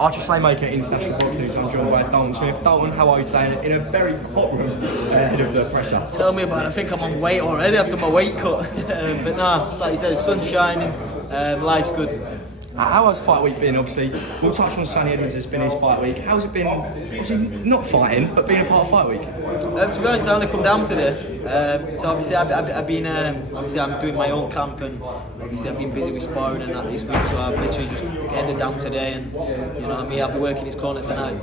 Archer Slaymaker International Boxing News. I'm joined by Dalton Smith. Dalton, how are you today? In a very hot room ahead of the presser. Tell me about it. I think I'm on weight already. I've done my weight cut. But nah, it's like you said, the sun's shining, life's good. How has fight week been? Obviously, we'll touch on Sonny Edmonds. It's been his fight week. How's it been? Obviously, not fighting, but being a part of fight week. To be honest, I only come down today. So obviously, I've been obviously I'm doing my own camp, and obviously I've been busy with sparring and that this week. So I've literally just headed down today, and you know what I mean. I'll be working his corner tonight.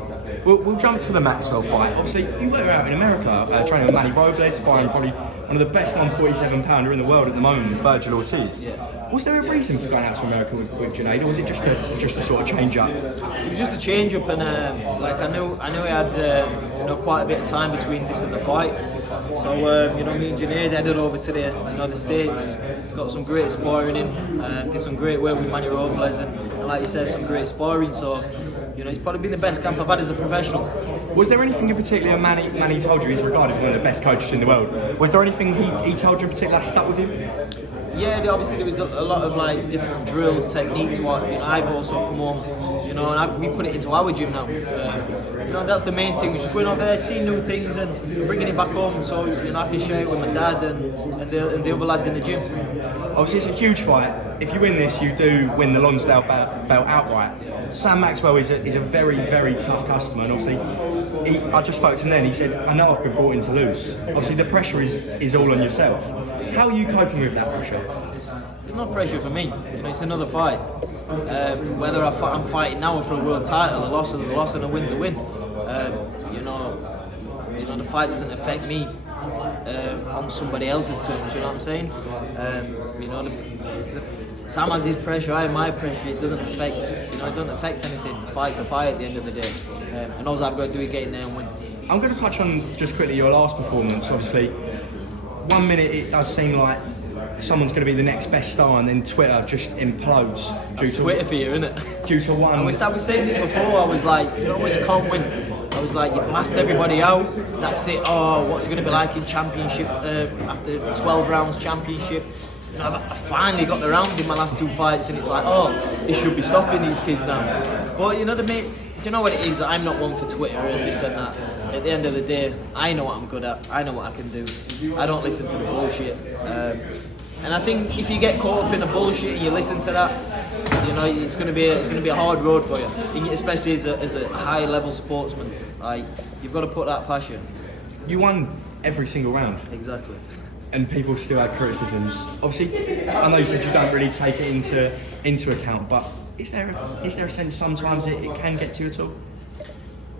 We'll jump to the Maxwell fight. Obviously, you were out in America training with Manny Robles, sparring probably one of the best 147-pounder in the world at the moment, Virgil Ortiz. Yeah. Was there a reason for going out to America with Junaid, or was it just a sort of change up? It was just a change up, and like I knew he had quite a bit of time between this and the fight. So me and Junaid headed over to the States, got some great sparring in, did some great work with Manny Robles, and like you said, some great sparring. So it's probably been the best camp I've had as a professional. Was there anything in particular Manny told you? He's regarded as one of the best coaches in the world. Was there anything he told you in particular that stuck with you? Yeah, obviously there was a lot of like different drills, techniques. What I've also come home, and we put it into our gym now. That's the main thing. We're just going over there, seeing new things, and bringing it back home, so I can share it with my dad and the other lads in the gym. Obviously, it's a huge fight. If you win this, you do win the Lonsdale belt outright. Sam Maxwell is a very, very tough customer, and obviously, I just spoke to him then. He said, "I know I've been brought in to lose." Obviously, the pressure is all on yourself. How are you coping with that pressure? There's no pressure for me. It's another fight. Whether I'm fighting now for a world title, a loss is a loss and a win's a win. The fight doesn't affect me on somebody else's terms. You know what I'm saying? Sam has his pressure, I have my pressure. It doesn't affect. It doesn't affect anything. The fight's a fight at the end of the day, and all I've got to do is get in there and win. I'm going to touch on just quickly your last performance. Obviously, 1 minute it does seem like someone's going to be the next best star, and then Twitter just implodes. Twitter for you, isn't it? Due to one. I was saying this before. I was like, you know what, you can't win. I was like, you blast everybody out. That's it. Oh, what's it going to be like in championship after 12 rounds championship? I finally got the rounds in my last 2 fights, and it's like, oh, they should be stopping these kids now. But do you know what it is? I'm not one for Twitter and this and that. At the end of the day, I know what I'm good at. I know what I can do. I don't listen to the bullshit. And I think if you get caught up in the bullshit and you listen to that, it's going to be a hard road for you. Especially as a high level sportsman, like you've got to put that passion. You won every single round. Exactly. And people still had criticisms. Obviously, I know you said you don't really take it into account, but is there a sense sometimes it can get to you at all?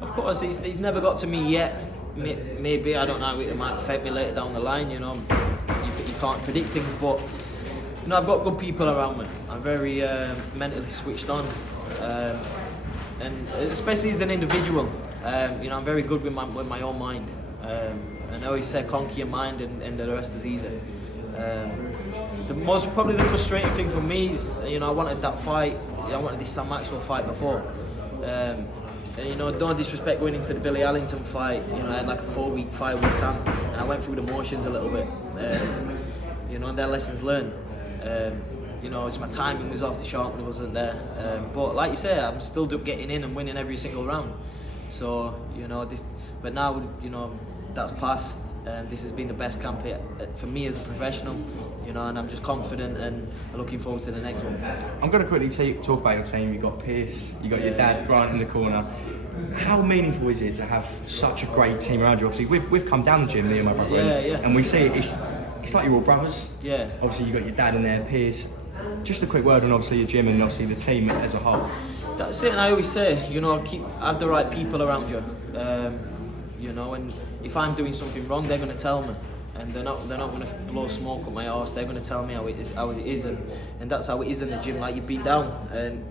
Of course, he's never got to me yet. Maybe, I don't know, it might affect me later down the line, you can't predict things, but I've got good people around me. I'm very mentally switched on, and especially as an individual, I'm very good with my own mind. And I always say conquer your mind and the rest is easy. Probably the frustrating thing for me is, I wanted that fight, I wanted this Sam Maxwell fight before. And, no disrespect going into the Billy Allington fight, I had like a 4-week, 5-week camp, and I went through the motions a little bit. And their lessons learned. It's my timing was off the chart when it wasn't there. But like you say, I'm still getting in and winning every single round. So, but now, that's passed. This has been the best camp for me as a professional, and I'm just confident and looking forward to the next one. I'm going to quickly talk about your team. You've got Pierce, you've got your dad Grant in the corner. How meaningful is it to have such a great team around you? Obviously, we've come down the gym, me and my brother, and we see it's like you're all brothers. Yeah. Obviously, you've got your dad in there, Pierce. Just a quick word on obviously your gym and obviously the team as a whole. That's it, and I always say, have the right people around you. And if I'm doing something wrong, they're going to tell me, and they're not going to blow smoke up my arse. They're going to tell me how it is, and that's how it is in the gym. Like, you've been down, and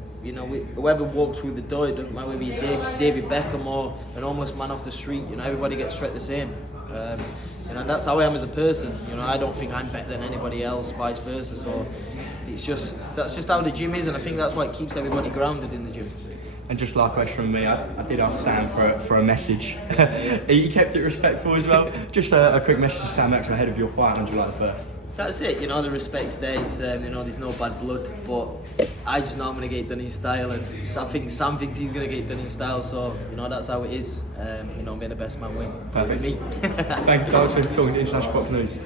whoever walks through the door, it doesn't matter whether you're David Beckham or an homeless man off the street. Everybody gets treated the same. And that's how I am as a person. I don't think I'm better than anybody else, vice versa. So that's just how the gym is, and I think that's why it keeps everybody grounded in the gym. And just last question from me, I did ask Sam for a message. He kept it respectful as well. Just a quick message to Sam Maxwell ahead of your fight on July 1st. that's it. You know, the respect's there. It's, you know, there's no bad blood, but I just know I'm gonna get it done in style, and I think Sam thinks he's gonna get it done in style. So you know, that's how it is. You know, may the best man win. Perfect. Me. Thank you guys for talking to International Box News.